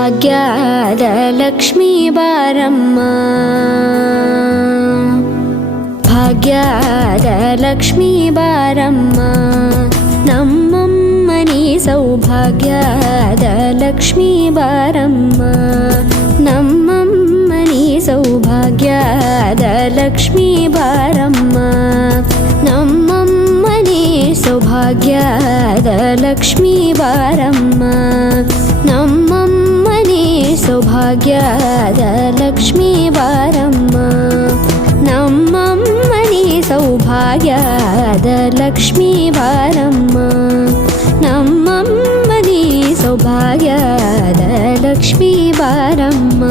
ಭಾಗ್ಯದ ಲಕ್ಷ್ಮೀ ಬಾರಮ್ಮ ಭಾಗ್ಯದ ಲಕ್ಷ್ಮೀ ಬಾರಮ್ಮ ನಮ್ಮಮ್ಮನಿ ಸೌಭಾಗ್ಯದ ಲಕ್ಷ್ಮೀ ಬಾರಮ್ಮ ನಮ್ಮಮ್ಮನಿ ಸೌಭಾಗ್ಯದ ಲಕ್ಷ್ಮೀ ಬಾರಮ್ಮ ನಮ್ಮಮ್ಮನಿ ಸೌಭಾಗ್ಯದ ಲಕ್ಷ್ಮೀ ಬಾರಮ್ಮ ನಮ್ಮಮ್ಮನಿ ಸೌಭಾಗ್ಯದ ಲಕ್ಷ್ಮೀ ಬಾರಮ್ಮ ನಮ್ಮಮ್ಮನಿ ಸೌಭಾಗ್ಯದ ಲಕ್ಷ್ಮೀ ಬಾರಮ್ಮ ನಮ್ಮಮ್ಮನಿ ಸೌಭಾಗ್ಯದ ಲಕ್ಷ್ಮೀ ಬಾರಮ್ಮ